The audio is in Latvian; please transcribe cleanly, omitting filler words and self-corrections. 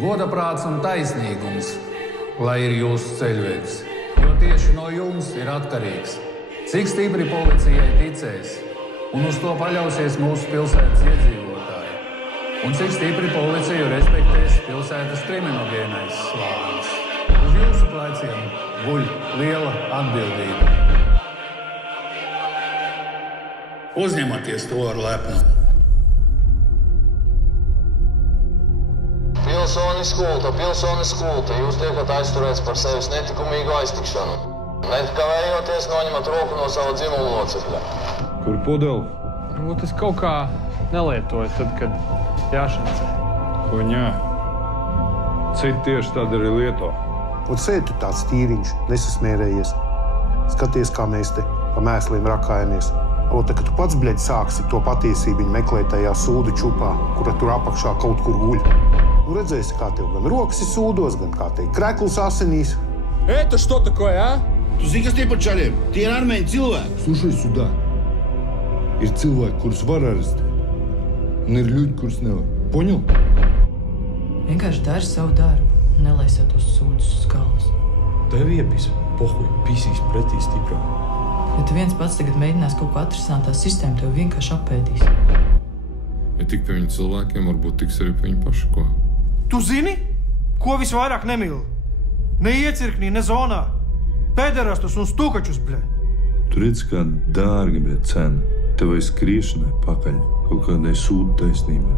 Godaprāts un taisnīgums, lai ir jūsu ceļvedis, jo tieši no jums ir atkarīgs, cik stipri policijai ticēs, un uz to paļausies mūsu pilsētas iedzīvotāji, un cik stipri policiju respektēs pilsētas kriminogēnais slānis. Uz jūsu pleciem guļ liela atbildība. Uzņematies to ar lepnumu. Pilsonis kulta, jūs tiekat aizturēts par sevis netikumīgu aiztikšanu. Nekavējoties noņemat roku no sava dzimuma locekļa. Kur pudeli? Varbūt es kaut kā nelietoju tad, kad jāšancē. Ko ņā? Citi tieši tad arī lieto. Un sēdi tu tāds tīriņš, nesasmierējies. Skaties, kā mēs te pa mēsliem rakājamies. Un tad, kad tu pats, bļeģi, sāksi to patiesību meklēt tajā sūdu čupā, kura tur apakšā kaut kur guļ. Nu redzēsi, kā tev gan rokas ir sūdos, gan kā tev krekls asinīs. Это что такое, а? Tu zini, kas tie par čaļiem? Tie ir armēņu cilvēki. Slušaj, sudā. Ir cilvēki, kurus var arestēt. Un ir ļuļi, kurus nevar. Poņu? Vienkārši dari savu darbu. Nelaisiet tos sūdus uz galvas. Tev iepisa. Pohuj, pisīs pretī stiprāk. Ja tu viens pats tagad mēģinās kaut ko atrisināt, tā sistēma tev vienkārši apēdīs. Ja tik pie viņa cilvēkiem, varbūt tiks arī pie viņa paša ko. Tu zini, ko visvairāk nemīl? Ne iecirknī, ne zonā. Pēderastus un stukačus, bļē. Tu redz, kā dārga, bet cena. Tev vai skriešanai pakaļ kaut kādai sūdu taisnībai.